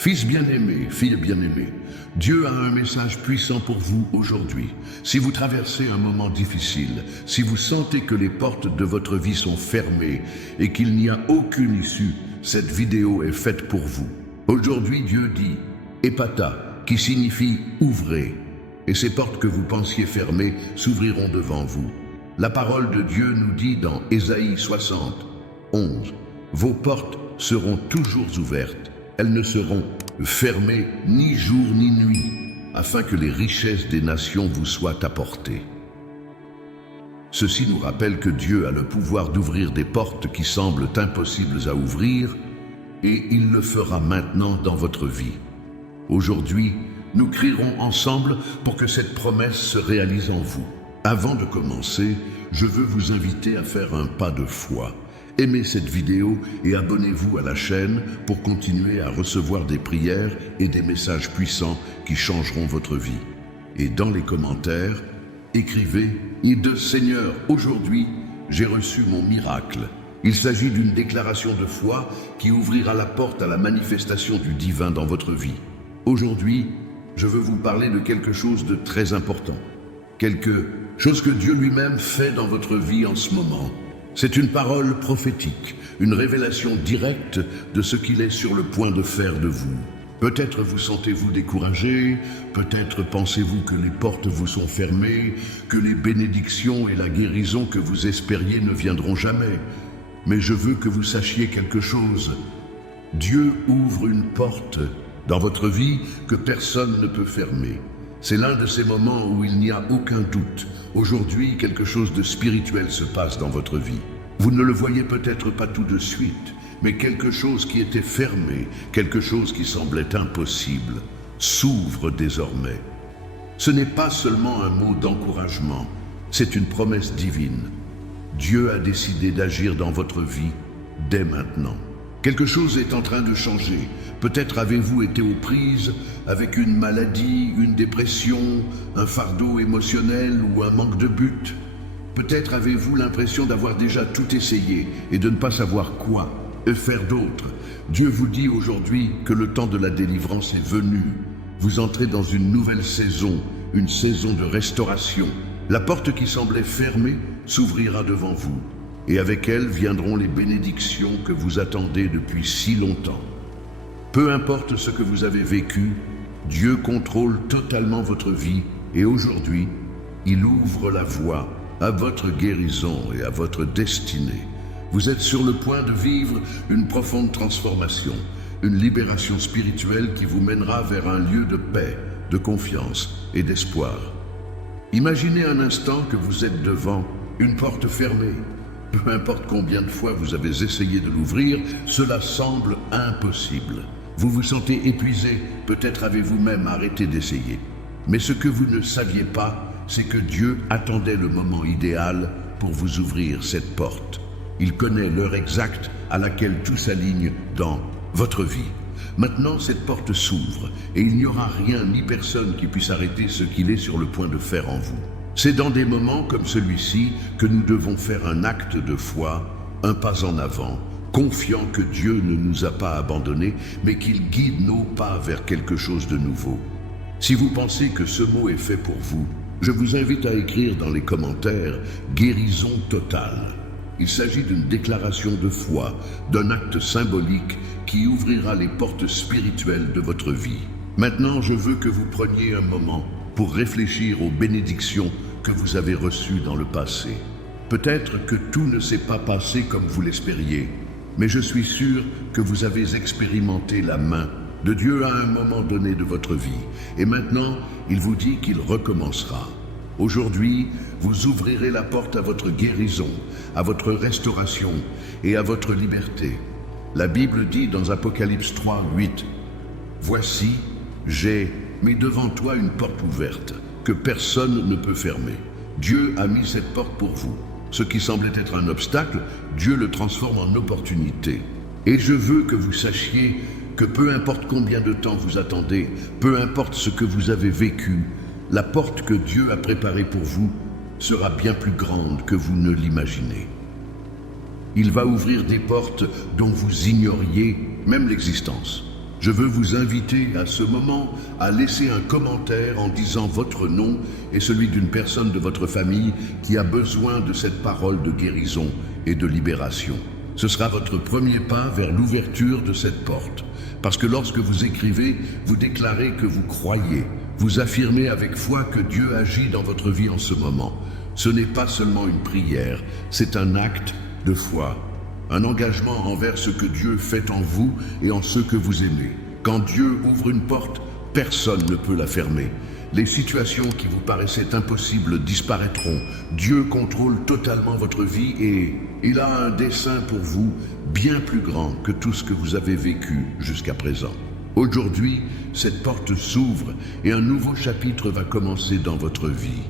Fils bien-aimé, fille bien-aimée, Dieu a un message puissant pour vous aujourd'hui. Si vous traversez un moment difficile, si vous sentez que les portes de votre vie sont fermées et qu'il n'y a aucune issue, cette vidéo est faite pour vous. Aujourd'hui, Dieu dit « Ephphatha », qui signifie « ouvrez », et ces portes que vous pensiez fermées s'ouvriront devant vous. La parole de Dieu nous dit dans Ésaïe 60, 11, « Vos portes seront toujours ouvertes. Elles ne seront fermées ni jour ni nuit, afin que les richesses des nations vous soient apportées. » Ceci nous rappelle que Dieu a le pouvoir d'ouvrir des portes qui semblent impossibles à ouvrir, et il le fera maintenant dans votre vie. Aujourd'hui, nous crierons ensemble pour que cette promesse se réalise en vous. Avant de commencer, je veux vous inviter à faire un pas de foi. Aimez cette vidéo et abonnez-vous à la chaîne pour continuer à recevoir des prières et des messages puissants qui changeront votre vie. Et dans les commentaires, écrivez « Seigneur, aujourd'hui, j'ai reçu mon miracle ». Il s'agit d'une déclaration de foi qui ouvrira la porte à la manifestation du divin dans votre vie. Aujourd'hui, je veux vous parler de quelque chose de très important. Quelque chose que Dieu lui-même fait dans votre vie en ce moment. C'est une parole prophétique, une révélation directe de ce qu'il est sur le point de faire de vous. Peut-être vous sentez-vous découragé, peut-être pensez-vous que les portes vous sont fermées, que les bénédictions et la guérison que vous espériez ne viendront jamais. Mais je veux que vous sachiez quelque chose. Dieu ouvre une porte dans votre vie que personne ne peut fermer. C'est l'un de ces moments où il n'y a aucun doute. Aujourd'hui, quelque chose de spirituel se passe dans votre vie. Vous ne le voyez peut-être pas tout de suite, mais quelque chose qui était fermé, quelque chose qui semblait impossible, s'ouvre désormais. Ce n'est pas seulement un mot d'encouragement, c'est une promesse divine. Dieu a décidé d'agir dans votre vie dès maintenant. Quelque chose est en train de changer. Peut-être avez-vous été aux prises avec une maladie, une dépression, un fardeau émotionnel ou un manque de but. Peut-être avez-vous l'impression d'avoir déjà tout essayé et de ne pas savoir quoi faire d'autre. Dieu vous dit aujourd'hui que le temps de la délivrance est venu. Vous entrez dans une nouvelle saison, une saison de restauration. La porte qui semblait fermée s'ouvrira devant vous. Et avec elle viendront les bénédictions que vous attendez depuis si longtemps. Peu importe ce que vous avez vécu, Dieu contrôle totalement votre vie et aujourd'hui, il ouvre la voie à votre guérison et à votre destinée. Vous êtes sur le point de vivre une profonde transformation, une libération spirituelle qui vous mènera vers un lieu de paix, de confiance et d'espoir. Imaginez un instant que vous êtes devant une porte fermée. Peu importe combien de fois vous avez essayé de l'ouvrir, cela semble impossible. Vous vous sentez épuisé, peut-être avez-vous même arrêté d'essayer. Mais ce que vous ne saviez pas, c'est que Dieu attendait le moment idéal pour vous ouvrir cette porte. Il connaît l'heure exacte à laquelle tout s'aligne dans votre vie. Maintenant, cette porte s'ouvre et il n'y aura rien ni personne qui puisse arrêter ce qu'il est sur le point de faire en vous. C'est dans des moments comme celui-ci que nous devons faire un acte de foi, un pas en avant, confiant que Dieu ne nous a pas abandonnés, mais qu'il guide nos pas vers quelque chose de nouveau. Si vous pensez que ce mot est fait pour vous, je vous invite à écrire dans les commentaires « guérison totale ». Il s'agit d'une déclaration de foi, d'un acte symbolique qui ouvrira les portes spirituelles de votre vie. Maintenant, je veux que vous preniez un moment pour réfléchir aux bénédictions que vous avez reçues dans le passé. Peut-être que tout ne s'est pas passé comme vous l'espériez, mais je suis sûr que vous avez expérimenté la main de Dieu à un moment donné de votre vie. Et maintenant, il vous dit qu'il recommencera. Aujourd'hui, vous ouvrirez la porte à votre guérison, à votre restauration et à votre liberté. La Bible dit dans Apocalypse 3, 8, « Voici, j'ai mis devant toi une porte ouverte, que personne ne peut fermer. Dieu a mis cette porte pour vous. Ce qui semblait être un obstacle, Dieu le transforme en opportunité. Et je veux que vous sachiez que peu importe combien de temps vous attendez, peu importe ce que vous avez vécu, la porte que Dieu a préparée pour vous sera bien plus grande que vous ne l'imaginez. Il va ouvrir des portes dont vous ignoriez même l'existence. Je veux vous inviter à ce moment à laisser un commentaire en disant votre nom et celui d'une personne de votre famille qui a besoin de cette parole de guérison et de libération. Ce sera votre premier pas vers l'ouverture de cette porte. Parce que lorsque vous écrivez, vous déclarez que vous croyez. Vous affirmez avec foi que Dieu agit dans votre vie en ce moment. Ce n'est pas seulement une prière, c'est un acte de foi. Un engagement envers ce que Dieu fait en vous et en ceux que vous aimez. Quand Dieu ouvre une porte, personne ne peut la fermer. Les situations qui vous paraissaient impossibles disparaîtront. Dieu contrôle totalement votre vie et il a un dessein pour vous bien plus grand que tout ce que vous avez vécu jusqu'à présent. Aujourd'hui, cette porte s'ouvre et un nouveau chapitre va commencer dans votre vie.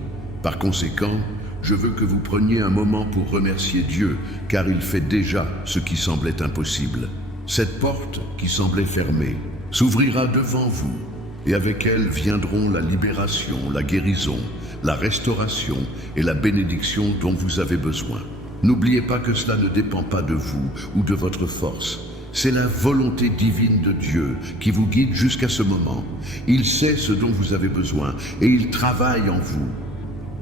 Par conséquent, je veux que vous preniez un moment pour remercier Dieu, car il fait déjà ce qui semblait impossible. Cette porte, qui semblait fermée, s'ouvrira devant vous, et avec elle viendront la libération, la guérison, la restauration et la bénédiction dont vous avez besoin. N'oubliez pas que cela ne dépend pas de vous ou de votre force. C'est la volonté divine de Dieu qui vous guide jusqu'à ce moment. Il sait ce dont vous avez besoin et il travaille en vous.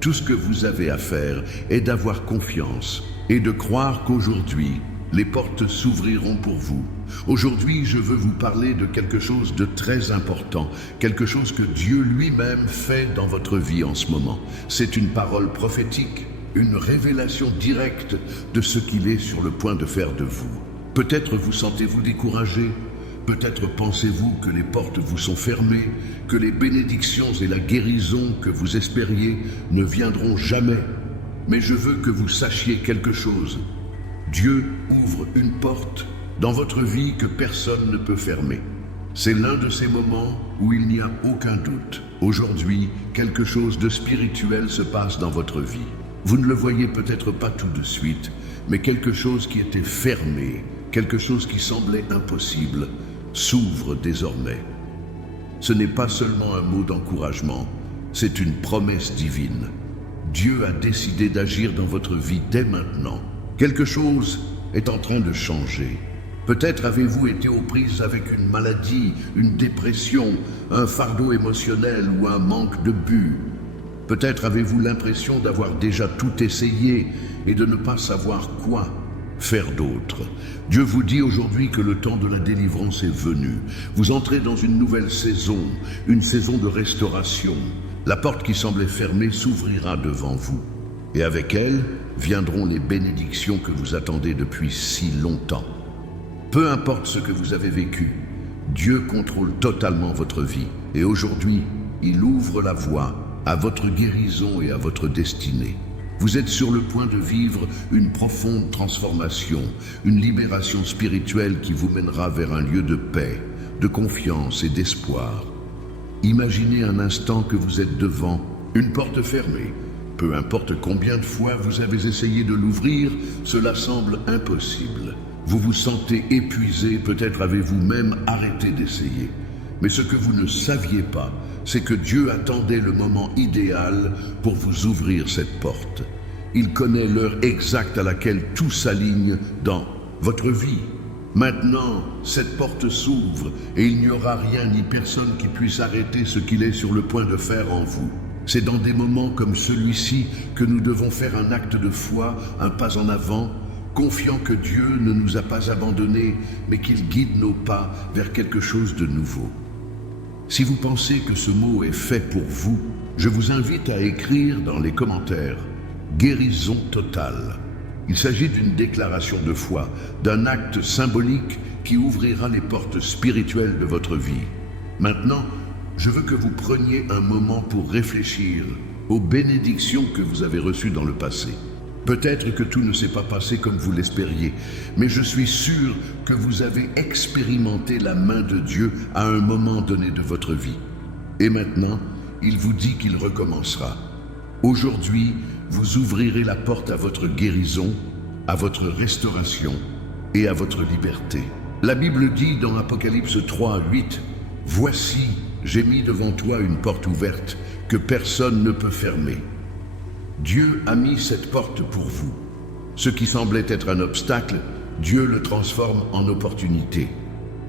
Tout ce que vous avez à faire est d'avoir confiance et de croire qu'aujourd'hui, les portes s'ouvriront pour vous. Aujourd'hui, je veux vous parler de quelque chose de très important, quelque chose que Dieu lui-même fait dans votre vie en ce moment. C'est une parole prophétique, une révélation directe de ce qu'il est sur le point de faire de vous. Peut-être vous sentez-vous découragé. Peut-être pensez-vous que les portes vous sont fermées, que les bénédictions et la guérison que vous espériez ne viendront jamais. Mais je veux que vous sachiez quelque chose. Dieu ouvre une porte dans votre vie que personne ne peut fermer. C'est l'un de ces moments où il n'y a aucun doute. Aujourd'hui, quelque chose de spirituel se passe dans votre vie. Vous ne le voyez peut-être pas tout de suite, mais quelque chose qui était fermé, quelque chose qui semblait impossible, s'ouvre désormais. Ce n'est pas seulement un mot d'encouragement, c'est une promesse divine. Dieu a décidé d'agir dans votre vie dès maintenant. Quelque chose est en train de changer. Peut-être avez-vous été aux prises avec une maladie, une dépression, un fardeau émotionnel ou un manque de but. Peut-être avez-vous l'impression d'avoir déjà tout essayé et de ne pas savoir quoi faire d'autre. Dieu vous dit aujourd'hui que le temps de la délivrance est venu. Vous entrez dans une nouvelle saison, une saison de restauration. La porte qui semblait fermée s'ouvrira devant vous. Et avec elle viendront les bénédictions que vous attendez depuis si longtemps. Peu importe ce que vous avez vécu, Dieu contrôle totalement votre vie. Et aujourd'hui, il ouvre la voie à votre guérison et à votre destinée. Vous êtes sur le point de vivre une profonde transformation, une libération spirituelle qui vous mènera vers un lieu de paix, de confiance et d'espoir. Imaginez un instant que vous êtes devant une porte fermée. Peu importe combien de fois vous avez essayé de l'ouvrir, cela semble impossible. Vous vous sentez épuisé, peut-être avez-vous même arrêté d'essayer. Mais ce que vous ne saviez pas, c'est que Dieu attendait le moment idéal pour vous ouvrir cette porte. Il connaît l'heure exacte à laquelle tout s'aligne dans votre vie. Maintenant, cette porte s'ouvre et il n'y aura rien ni personne qui puisse arrêter ce qu'il est sur le point de faire en vous. C'est dans des moments comme celui-ci que nous devons faire un acte de foi, un pas en avant, confiant que Dieu ne nous a pas abandonnés, mais qu'il guide nos pas vers quelque chose de nouveau. Si vous pensez que ce mot est fait pour vous, je vous invite à écrire dans les commentaires « Guérison totale ». Il s'agit d'une déclaration de foi, d'un acte symbolique qui ouvrira les portes spirituelles de votre vie. Maintenant, je veux que vous preniez un moment pour réfléchir aux bénédictions que vous avez reçues dans le passé. Peut-être que tout ne s'est pas passé comme vous l'espériez, mais je suis sûr que vous avez expérimenté la main de Dieu à un moment donné de votre vie. Et maintenant, il vous dit qu'il recommencera. Aujourd'hui, vous ouvrirez la porte à votre guérison, à votre restauration et à votre liberté. La Bible dit dans Apocalypse 3:8, « Voici, j'ai mis devant toi une porte ouverte que personne ne peut fermer. » Dieu a mis cette porte pour vous. Ce qui semblait être un obstacle, Dieu le transforme en opportunité.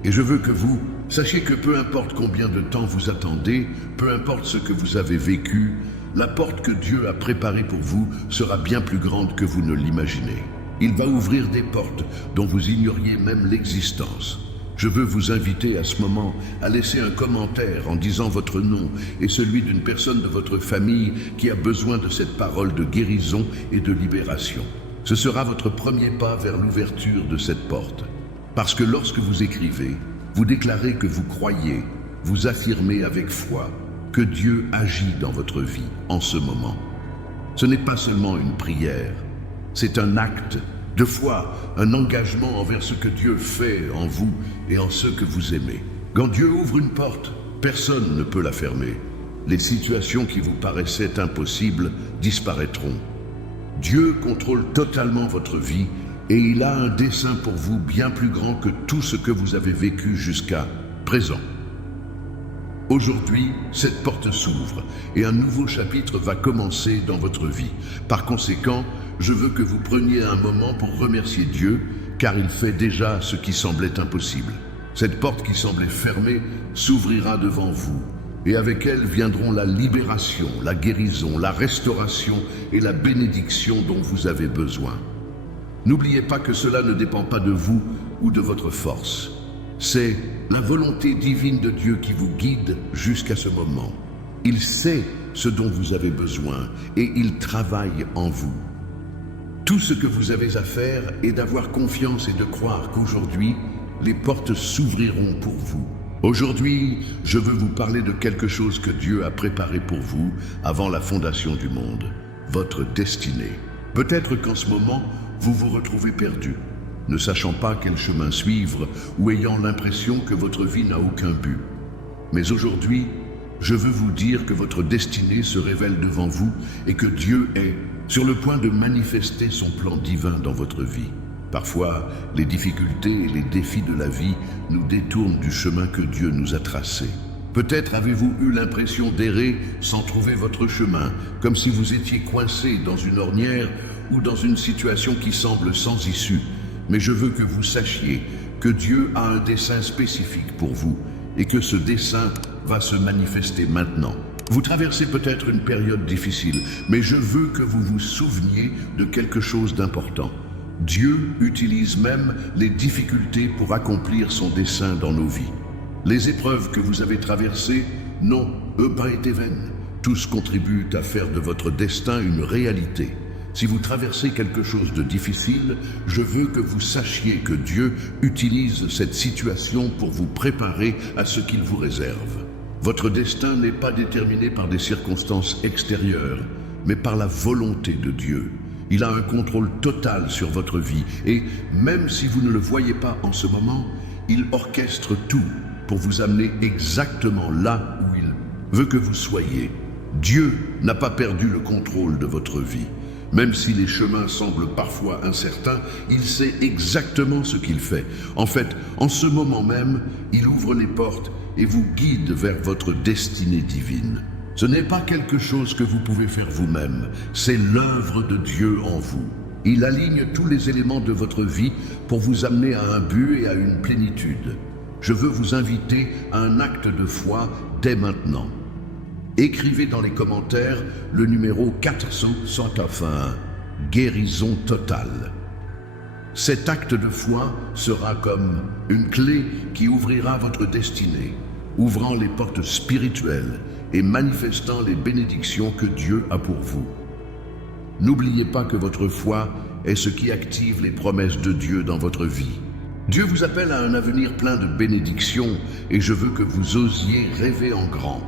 Et je veux que vous sachiez que peu importe combien de temps vous attendez, peu importe ce que vous avez vécu, la porte que Dieu a préparée pour vous sera bien plus grande que vous ne l'imaginez. Il va ouvrir des portes dont vous ignoriez même l'existence. Je veux vous inviter à ce moment à laisser un commentaire en disant votre nom et celui d'une personne de votre famille qui a besoin de cette parole de guérison et de libération. Ce sera votre premier pas vers l'ouverture de cette porte. Parce que lorsque vous écrivez, vous déclarez que vous croyez, vous affirmez avec foi que Dieu agit dans votre vie en ce moment. Ce n'est pas seulement une prière, c'est un acte de foi, un engagement envers ce que Dieu fait en vous et en ceux que vous aimez. Quand Dieu ouvre une porte, personne ne peut la fermer. Les situations qui vous paraissaient impossibles disparaîtront. Dieu contrôle totalement votre vie et il a un dessein pour vous bien plus grand que tout ce que vous avez vécu jusqu'à présent. Aujourd'hui, cette porte s'ouvre et un nouveau chapitre va commencer dans votre vie. Par conséquent, je veux que vous preniez un moment pour remercier Dieu, car il fait déjà ce qui semblait impossible. Cette porte qui semblait fermée s'ouvrira devant vous, et avec elle viendront la libération, la guérison, la restauration et la bénédiction dont vous avez besoin. N'oubliez pas que cela ne dépend pas de vous ou de votre force. C'est la volonté divine de Dieu qui vous guide jusqu'à ce moment. Il sait ce dont vous avez besoin et il travaille en vous. Tout ce que vous avez à faire est d'avoir confiance et de croire qu'aujourd'hui, les portes s'ouvriront pour vous. Aujourd'hui, je veux vous parler de quelque chose que Dieu a préparé pour vous avant la fondation du monde, votre destinée. Peut-être qu'en ce moment, vous vous retrouvez perdu, ne sachant pas quel chemin suivre ou ayant l'impression que votre vie n'a aucun but. Mais aujourd'hui, je veux vous dire que votre destinée se révèle devant vous et que Dieu est sur le point de manifester son plan divin dans votre vie. Parfois, les difficultés et les défis de la vie nous détournent du chemin que Dieu nous a tracé. Peut-être avez-vous eu l'impression d'errer sans trouver votre chemin, comme si vous étiez coincé dans une ornière ou dans une situation qui semble sans issue. Mais je veux que vous sachiez que Dieu a un dessein spécifique pour vous et que ce dessein va se manifester maintenant. Vous traversez peut-être une période difficile, mais je veux que vous vous souveniez de quelque chose d'important. Dieu utilise même les difficultés pour accomplir son dessein dans nos vies. Les épreuves que vous avez traversées n'ont pas été vaines. Tous contribuent à faire de votre destin une réalité. Si vous traversez quelque chose de difficile, je veux que vous sachiez que Dieu utilise cette situation pour vous préparer à ce qu'il vous réserve. Votre destin n'est pas déterminé par des circonstances extérieures, mais par la volonté de Dieu. Il a un contrôle total sur votre vie et même si vous ne le voyez pas en ce moment, il orchestre tout pour vous amener exactement là où il veut que vous soyez. Dieu n'a pas perdu le contrôle de votre vie. Même si les chemins semblent parfois incertains, il sait exactement ce qu'il fait. En fait, en ce moment même, il ouvre les portes et vous guide vers votre destinée divine. Ce n'est pas quelque chose que vous pouvez faire vous-même, c'est l'œuvre de Dieu en vous. Il aligne tous les éléments de votre vie pour vous amener à un but et à une plénitude. Je veux vous inviter à un acte de foi dès maintenant. Écrivez dans les commentaires le numéro 451, guérison totale. Cet acte de foi sera comme une clé qui ouvrira votre destinée, ouvrant les portes spirituelles et manifestant les bénédictions que Dieu a pour vous. N'oubliez pas que votre foi est ce qui active les promesses de Dieu dans votre vie. Dieu vous appelle à un avenir plein de bénédictions et je veux que vous osiez rêver en grand.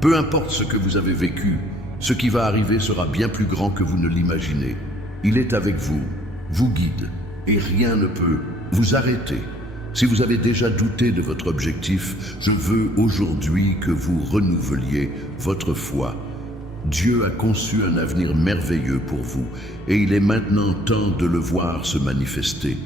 Peu importe ce que vous avez vécu, ce qui va arriver sera bien plus grand que vous ne l'imaginez. Il est avec vous, vous guide, et rien ne peut vous arrêter. Si vous avez déjà douté de votre objectif, je veux aujourd'hui que vous renouveliez votre foi. Dieu a conçu un avenir merveilleux pour vous, et il est maintenant temps de le voir se manifester.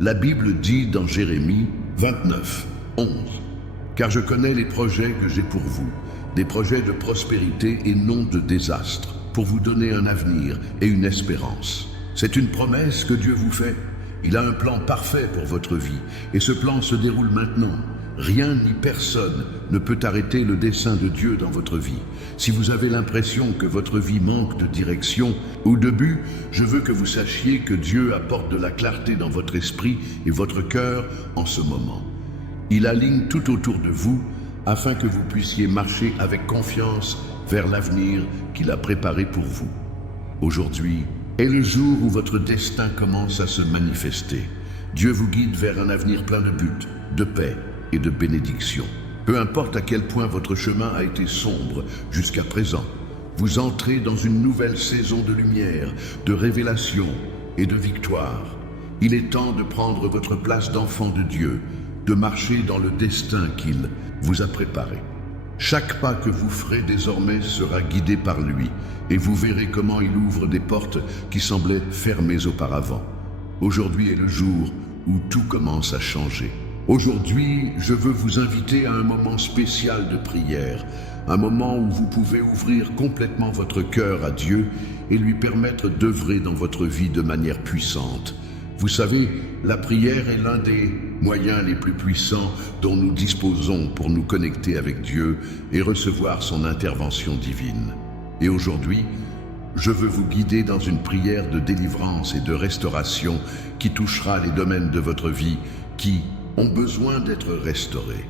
La Bible dit dans Jérémie 29, 11, « Car je connais les projets que j'ai pour vous, des projets de prospérité et non de désastre, pour vous donner un avenir et une espérance. » C'est une promesse que Dieu vous fait, Il a un plan parfait pour votre vie, et ce plan se déroule maintenant. Rien ni personne ne peut arrêter le dessein de Dieu dans votre vie. Si vous avez l'impression que votre vie manque de direction ou de but, je veux que vous sachiez que Dieu apporte de la clarté dans votre esprit et votre cœur en ce moment. Il aligne tout autour de vous afin que vous puissiez marcher avec confiance vers l'avenir qu'il a préparé pour vous. Aujourd'hui est le jour où votre destin commence à se manifester. Dieu vous guide vers un avenir plein de buts, de paix et de bénédiction. Peu importe à quel point votre chemin a été sombre jusqu'à présent, vous entrez dans une nouvelle saison de lumière, de révélation et de victoire. Il est temps de prendre votre place d'enfant de Dieu, de marcher dans le destin qu'il vous a préparé. Chaque pas que vous ferez désormais sera guidé par lui, et vous verrez comment il ouvre des portes qui semblaient fermées auparavant. Aujourd'hui est le jour où tout commence à changer. Aujourd'hui, je veux vous inviter à un moment spécial de prière, un moment où vous pouvez ouvrir complètement votre cœur à Dieu et lui permettre d'œuvrer dans votre vie de manière puissante. Vous savez, la prière est l'un des moyens les plus puissants dont nous disposons pour nous connecter avec Dieu et recevoir son intervention divine. Et aujourd'hui, je veux vous guider dans une prière de délivrance et de restauration qui touchera les domaines de votre vie qui ont besoin d'être restaurés.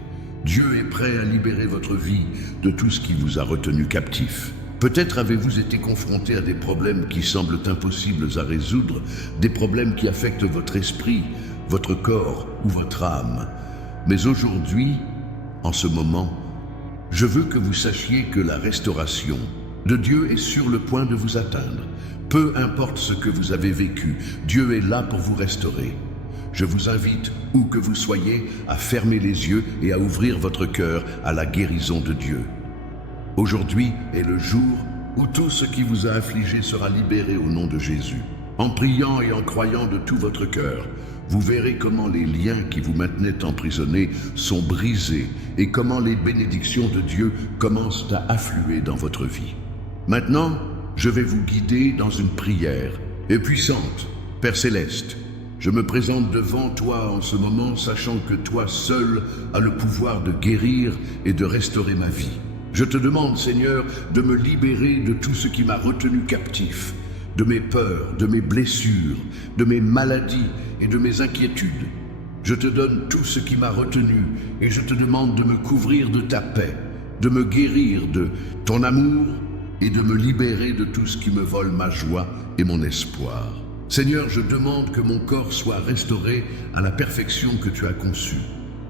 Dieu est prêt à libérer votre vie de tout ce qui vous a retenu captif. Peut-être avez-vous été confronté à des problèmes qui semblent impossibles à résoudre, des problèmes qui affectent votre esprit, votre corps ou votre âme. Mais aujourd'hui, en ce moment, je veux que vous sachiez que la restauration de Dieu est sur le point de vous atteindre. Peu importe ce que vous avez vécu, Dieu est là pour vous restaurer. Je vous invite, où que vous soyez, à fermer les yeux et à ouvrir votre cœur à la guérison de Dieu. Aujourd'hui est le jour où tout ce qui vous a affligé sera libéré au nom de Jésus. En priant et en croyant de tout votre cœur, vous verrez comment les liens qui vous maintenaient emprisonnés sont brisés et comment les bénédictions de Dieu commencent à affluer dans votre vie. Maintenant, je vais vous guider dans une prière. Et puissante, Père Céleste, je me présente devant toi en ce moment, sachant que toi seul as le pouvoir de guérir et de restaurer ma vie. Je te demande, Seigneur, de me libérer de tout ce qui m'a retenu captif, de mes peurs, de mes blessures, de mes maladies et de mes inquiétudes. Je te donne tout ce qui m'a retenu et je te demande de me couvrir de ta paix, de me guérir de ton amour et de me libérer de tout ce qui me vole ma joie et mon espoir. Seigneur, je demande que mon corps soit restauré à la perfection que tu as conçue,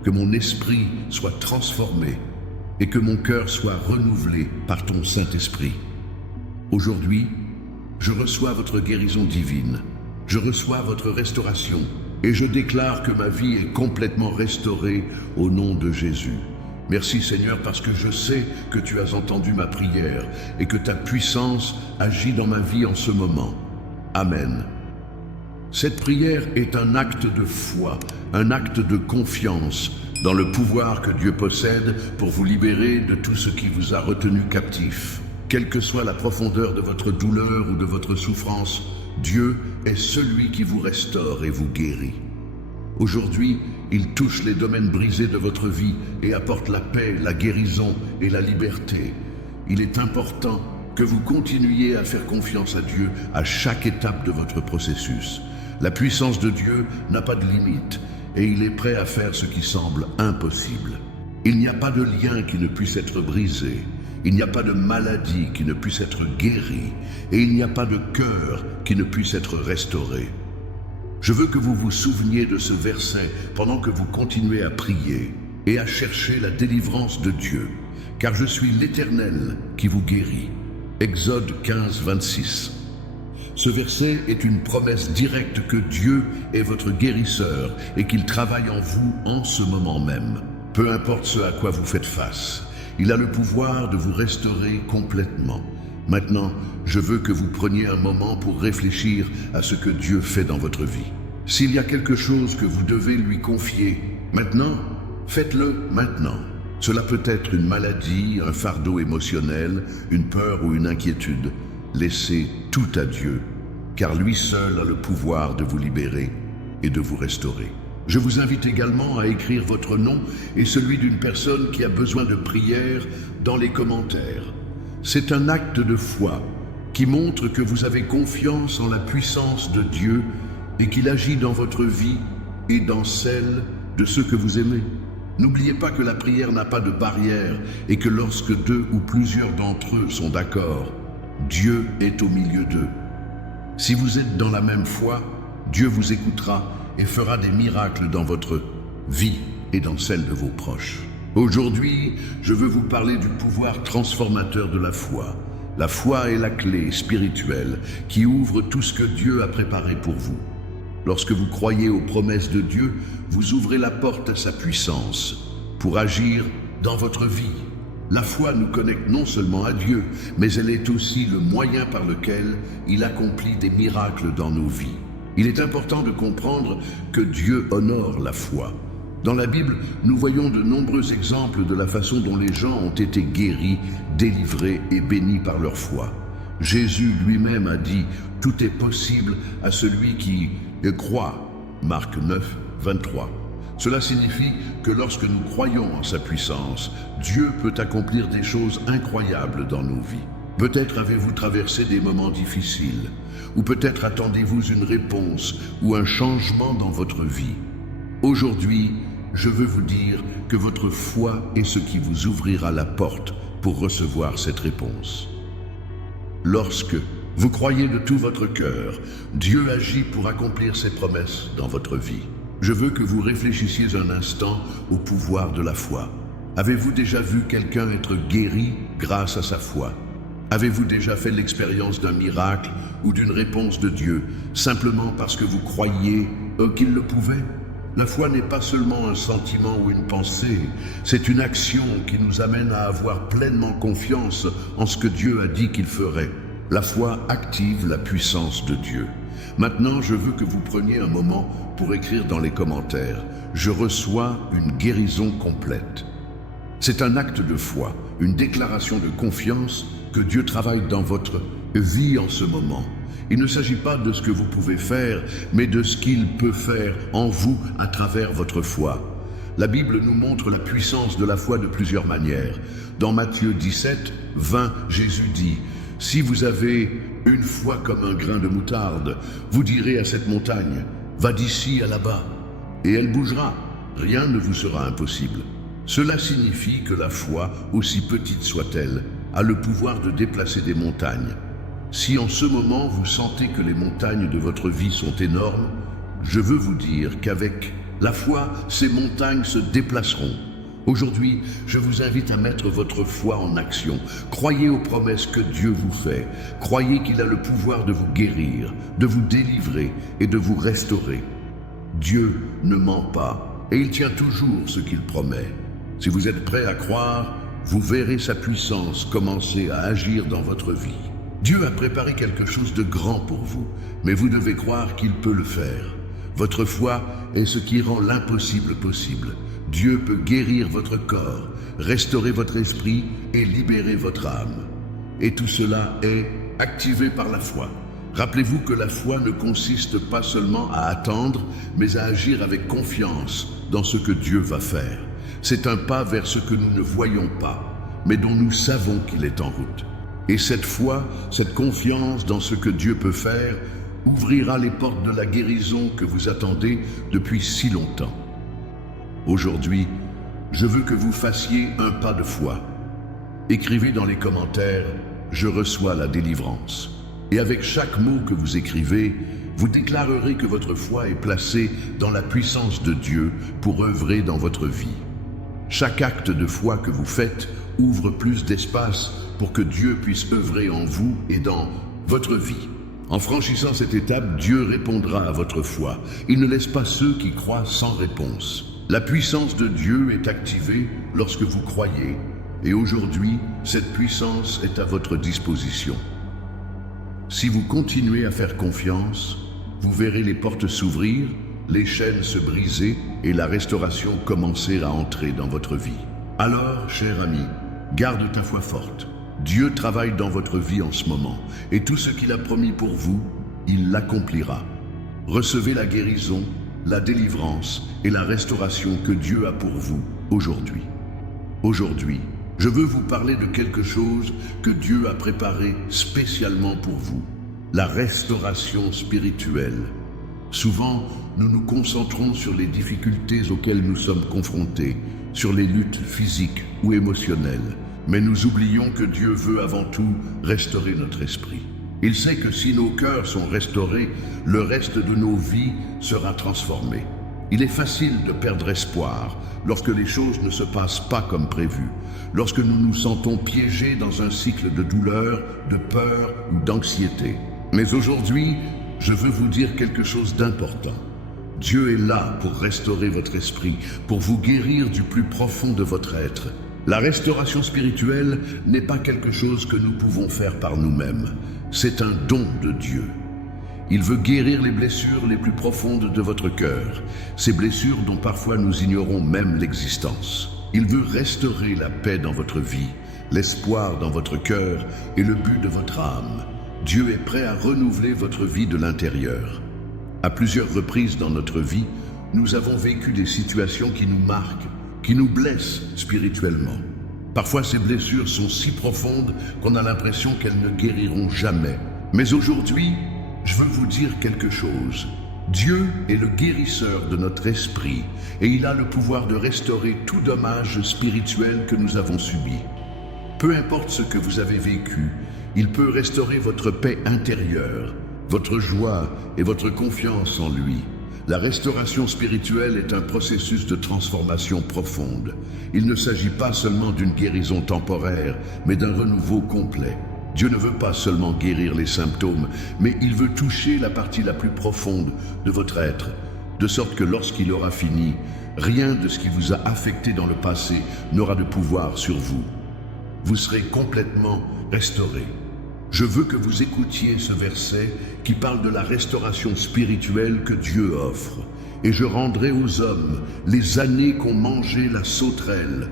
que mon esprit soit transformé et que mon cœur soit renouvelé par ton Saint-Esprit. Aujourd'hui, je reçois votre guérison divine, je reçois votre restauration et je déclare que ma vie est complètement restaurée au nom de Jésus. Merci Seigneur parce que je sais que tu as entendu ma prière et que ta puissance agit dans ma vie en ce moment. Amen. Cette prière est un acte de foi, un acte de confiance dans le pouvoir que Dieu possède pour vous libérer de tout ce qui vous a retenu captif. Quelle que soit la profondeur de votre douleur ou de votre souffrance, Dieu est celui qui vous restaure et vous guérit. Aujourd'hui, il touche les domaines brisés de votre vie et apporte la paix, la guérison et la liberté. Il est important que vous continuiez à faire confiance à Dieu à chaque étape de votre processus. La puissance de Dieu n'a pas de limite et il est prêt à faire ce qui semble impossible. Il n'y a pas de lien qui ne puisse être brisé, il n'y a pas de maladie qui ne puisse être guérie et il n'y a pas de cœur qui ne puisse être restauré. Je veux que vous vous souveniez de ce verset pendant que vous continuez à prier et à chercher la délivrance de Dieu, car je suis l'Éternel qui vous guérit. Exode 15, 26. Ce verset est une promesse directe que Dieu est votre guérisseur et qu'il travaille en vous en ce moment même. Peu importe ce à quoi vous faites face, il a le pouvoir de vous restaurer complètement. Maintenant, je veux que vous preniez un moment pour réfléchir à ce que Dieu fait dans votre vie. S'il y a quelque chose que vous devez lui confier maintenant, faites-le maintenant. Cela peut être une maladie, un fardeau émotionnel, une peur ou une inquiétude. Laissez tout à Dieu, car lui seul a le pouvoir de vous libérer. et de vous restaurer. Je vous invite également à écrire votre nom et celui d'une personne qui a besoin de prière dans les commentaires. C'est un acte de foi qui montre que vous avez confiance en la puissance de Dieu et qu'il agit dans votre vie et dans celle de ceux que vous aimez. N'oubliez pas que la prière n'a pas de barrière et que lorsque deux ou plusieurs d'entre eux sont d'accord, Dieu est au milieu d'eux. Si vous êtes dans la même foi, Dieu vous écoutera et fera des miracles dans votre vie et dans celle de vos proches. Aujourd'hui, je veux vous parler du pouvoir transformateur de la foi. La foi est la clé spirituelle qui ouvre tout ce que Dieu a préparé pour vous. Lorsque vous croyez aux promesses de Dieu, vous ouvrez la porte à sa puissance pour agir dans votre vie. La foi nous connecte non seulement à Dieu, mais elle est aussi le moyen par lequel il accomplit des miracles dans nos vies. Il est important de comprendre que Dieu honore la foi. Dans la Bible, nous voyons de nombreux exemples de la façon dont les gens ont été guéris, délivrés et bénis par leur foi. Jésus lui-même a dit « Tout est possible à celui qui croit » Marc 9, 23. Cela signifie que lorsque nous croyons en sa puissance, Dieu peut accomplir des choses incroyables dans nos vies. Peut-être avez-vous traversé des moments difficiles, ou peut-être attendez-vous une réponse ou un changement dans votre vie. Aujourd'hui, je veux vous dire que votre foi est ce qui vous ouvrira la porte pour recevoir cette réponse. Lorsque vous croyez de tout votre cœur, Dieu agit pour accomplir ses promesses dans votre vie. Je veux que vous réfléchissiez un instant au pouvoir de la foi. Avez-vous déjà vu quelqu'un être guéri grâce à sa foi? Avez-vous déjà fait l'expérience d'un miracle ou d'une réponse de Dieu simplement parce que vous croyiez qu'il le pouvait? La foi n'est pas seulement un sentiment ou une pensée, c'est une action qui nous amène à avoir pleinement confiance en ce que Dieu a dit qu'il ferait. La foi active la puissance de Dieu. Maintenant, je veux que vous preniez un moment pour écrire dans les commentaires « Je reçois une guérison complète ». C'est un acte de foi, une déclaration de confiance que Dieu travaille dans votre vie en ce moment. Il ne s'agit pas de ce que vous pouvez faire, mais de ce qu'il peut faire en vous à travers votre foi. La Bible nous montre la puissance de la foi de plusieurs manières. Dans Matthieu 17, 20, Jésus dit « Si vous avez une foi comme un grain de moutarde, vous direz à cette montagne « Va d'ici à là-bas » et elle bougera. Rien ne vous sera impossible. Cela signifie que la foi, aussi petite soit-elle, a le pouvoir de déplacer des montagnes. Si en ce moment vous sentez que les montagnes de votre vie sont énormes, je veux vous dire qu'avec la foi, ces montagnes se déplaceront. Aujourd'hui, je vous invite à mettre votre foi en action. Croyez aux promesses que Dieu vous fait. Croyez qu'il a le pouvoir de vous guérir, de vous délivrer et de vous restaurer. Dieu ne ment pas et il tient toujours ce qu'il promet. Si vous êtes prêt à croire, vous verrez sa puissance commencer à agir dans votre vie. Dieu a préparé quelque chose de grand pour vous, mais vous devez croire qu'il peut le faire. Votre foi est ce qui rend l'impossible possible. Dieu peut guérir votre corps, restaurer votre esprit et libérer votre âme. Et tout cela est activé par la foi. Rappelez-vous que la foi ne consiste pas seulement à attendre, mais à agir avec confiance dans ce que Dieu va faire. C'est un pas vers ce que nous ne voyons pas, mais dont nous savons qu'il est en route. Et cette foi, cette confiance dans ce que Dieu peut faire, ouvrira les portes de la guérison que vous attendez depuis si longtemps. Aujourd'hui, je veux que vous fassiez un pas de foi. Écrivez dans les commentaires « Je reçois la délivrance ». Et avec chaque mot que vous écrivez, vous déclarerez que votre foi est placée dans la puissance de Dieu pour œuvrer dans votre vie. Chaque acte de foi que vous faites ouvre plus d'espace pour que Dieu puisse œuvrer en vous et dans votre vie. En franchissant cette étape, Dieu répondra à votre foi. Il ne laisse pas ceux qui croient sans réponse. La puissance de Dieu est activée lorsque vous croyez, et aujourd'hui, cette puissance est à votre disposition. Si vous continuez à faire confiance, vous verrez les portes s'ouvrir, les chaînes se briser et la restauration commencer à entrer dans votre vie. Alors, cher ami, garde ta foi forte. Dieu travaille dans votre vie en ce moment, et tout ce qu'il a promis pour vous, il l'accomplira. Recevez la guérison, la délivrance et la restauration que Dieu a pour vous aujourd'hui. Aujourd'hui, je veux vous parler de quelque chose que Dieu a préparé spécialement pour vous, la restauration spirituelle. Souvent, nous nous concentrons sur les difficultés auxquelles nous sommes confrontés, sur les luttes physiques ou émotionnelles, mais nous oublions que Dieu veut avant tout restaurer notre esprit. Il sait que si nos cœurs sont restaurés, le reste de nos vies sera transformé. Il est facile de perdre espoir lorsque les choses ne se passent pas comme prévu, lorsque nous nous sentons piégés dans un cycle de douleur, de peur ou d'anxiété. Mais aujourd'hui, je veux vous dire quelque chose d'important. Dieu est là pour restaurer votre esprit, pour vous guérir du plus profond de votre être. La restauration spirituelle n'est pas quelque chose que nous pouvons faire par nous-mêmes. C'est un don de Dieu. Il veut guérir les blessures les plus profondes de votre cœur, ces blessures dont parfois nous ignorons même l'existence. Il veut restaurer la paix dans votre vie, l'espoir dans votre cœur et le but de votre âme. Dieu est prêt à renouveler votre vie de l'intérieur. À plusieurs reprises dans notre vie, nous avons vécu des situations qui nous marquent, qui nous blessent spirituellement. Parfois, ces blessures sont si profondes qu'on a l'impression qu'elles ne guériront jamais. Mais aujourd'hui, je veux vous dire quelque chose. Dieu est le guérisseur de notre esprit et il a le pouvoir de restaurer tout dommage spirituel que nous avons subi. Peu importe ce que vous avez vécu, il peut restaurer votre paix intérieure, votre joie et votre confiance en lui. La restauration spirituelle est un processus de transformation profonde. Il ne s'agit pas seulement d'une guérison temporaire, mais d'un renouveau complet. Dieu ne veut pas seulement guérir les symptômes, mais il veut toucher la partie la plus profonde de votre être, de sorte que lorsqu'il aura fini, rien de ce qui vous a affecté dans le passé n'aura de pouvoir sur vous. Vous serez complètement restauré. Je veux que vous écoutiez ce verset qui parle de la restauration spirituelle que Dieu offre. Et je rendrai aux hommes les années qu'ont mangé la sauterelle,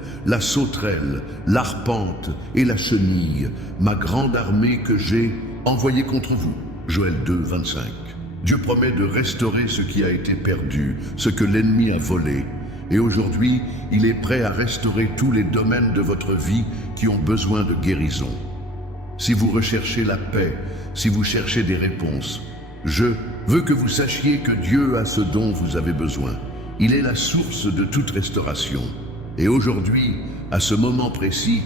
l'arpente et la chenille, ma grande armée que j'ai envoyée contre vous. Joël 2, 25. Dieu promet de restaurer ce qui a été perdu, ce que l'ennemi a volé. Et aujourd'hui, il est prêt à restaurer tous les domaines de votre vie qui ont besoin de guérison. Si vous recherchez la paix, si vous cherchez des réponses, je veux que vous sachiez que Dieu a ce dont vous avez besoin. Il est la source de toute restauration. Et aujourd'hui, à ce moment précis,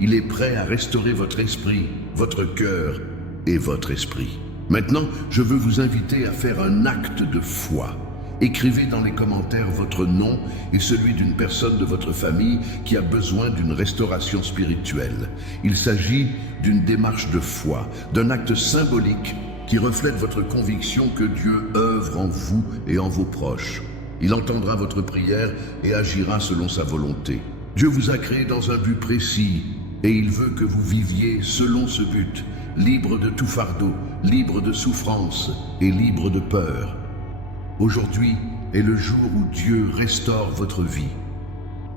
il est prêt à restaurer votre esprit, votre cœur et votre esprit. Maintenant, je veux vous inviter à faire un acte de foi. Écrivez dans les commentaires votre nom et celui d'une personne de votre famille qui a besoin d'une restauration spirituelle. Il s'agit d'une démarche de foi, d'un acte symbolique qui reflète votre conviction que Dieu œuvre en vous et en vos proches. Il entendra votre prière et agira selon sa volonté. Dieu vous a créé dans un but précis et il veut que vous viviez selon ce but, libre de tout fardeau, libre de souffrance et libre de peur. Aujourd'hui est le jour où Dieu restaure votre vie.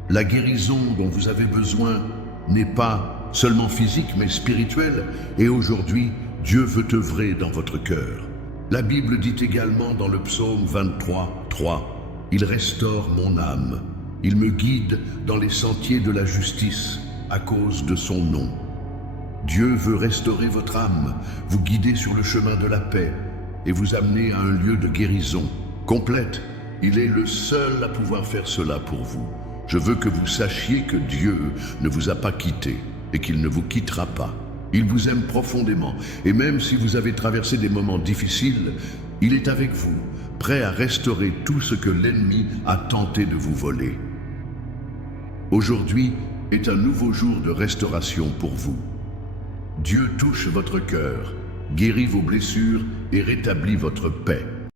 La guérison dont vous avez besoin n'est pas seulement physique mais spirituelle et aujourd'hui, Dieu veut œuvrer dans votre cœur. La Bible dit également dans le psaume 23, 3, « Il restaure mon âme, il me guide dans les sentiers de la justice à cause de son nom. » Dieu veut restaurer votre âme, vous guider sur le chemin de la paix et vous amener à un lieu de guérison complète. Il est le seul à pouvoir faire cela pour vous. Je veux que vous sachiez que Dieu ne vous a pas quitté et qu'il ne vous quittera pas. Il vous aime profondément et même si vous avez traversé des moments difficiles, il est avec vous, prêt à restaurer tout ce que l'ennemi a tenté de vous voler. Aujourd'hui est un nouveau jour de restauration pour vous. Dieu touche votre cœur, guérit vos blessures et rétablit votre paix.